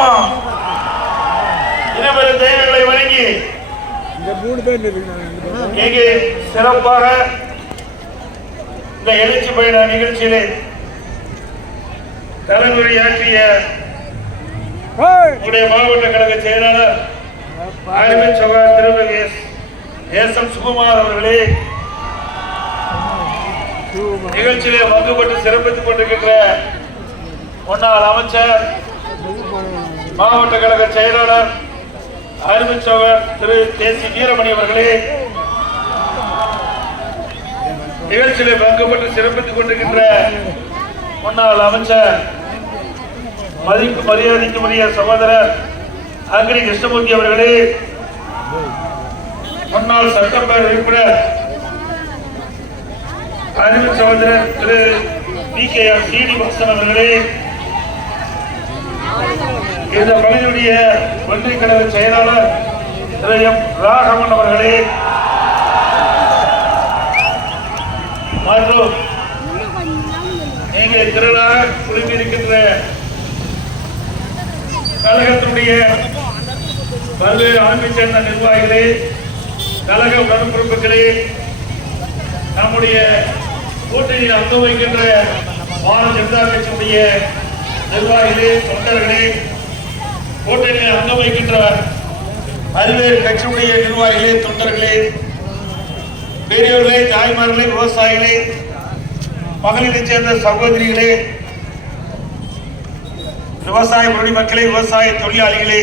அம்மா இருவரும் தெய்வங்களை வணங்கி இங்கே சிறப்பாக இந்த எழுச்சி பயண நிகழ்ச்சியிலே தலைமுறையாற்றிய மாவட்ட கழக செயலாளர் ஆளுமை சகோதரர் திருமதி எஸ்.எம். சுகுமார் அவர்களே, நிகழ்ச்சியிலே பங்குபட்டு சிறப்பித்துக் கொண்டிருக்கின்ற முன்னாள் அமைச்சர் மாவட்ட கழக செயலாளர் அருமை சகோதரர் திரு தேசி வீரமணி அவர்களே, நிகழ்ச்சியிலே பங்குபட்டு சிறப்பித்துக் கொண்டிருக்கின்ற முன்னாள் அமைச்சர் மதிப்பு மரியாதைக்குரிய சகோதரர் அக்ரி கிருஷ்ணமூர்த்தி அவர்களே, முன்னாள் சட்டப்பேரவை உறுப்பினர் அருமை சகோதரர் திரு பி.கே.ஆர். சீனிவாசன் அவர்களே, இந்த பகுதியுடைய ஒன்றிய கழக செயலாளர் திரு எம். ராகவன் அவர்களே மற்றும் நீங்கள் திரளாக குழுமி இருக்கின்ற கழகத்தினுடைய பல்வேறு அமைப்பை சேர்ந்த நிர்வாகிகளே, கழக உடன்பிறப்புகளே, நம்முடைய கூட்டணியில் அங்கம் வைக்கின்ற பாரதிய ஜனதா கட்சியுடைய நிர்வாகிகளே, தொண்டர்களே, கூட்டணியில் அங்கம் வைக்கின்ற பல்வேறு கட்சியுடைய நிர்வாகிகளே, தொண்டர்களே, பெரியவர்களே, தாய்மார்களே, விவசாயிகளே, மகளிரைச் சேர்ந்த சகோதரிகளே, விவசாய மக்களே, விவசாய தொழிலாளிகளே,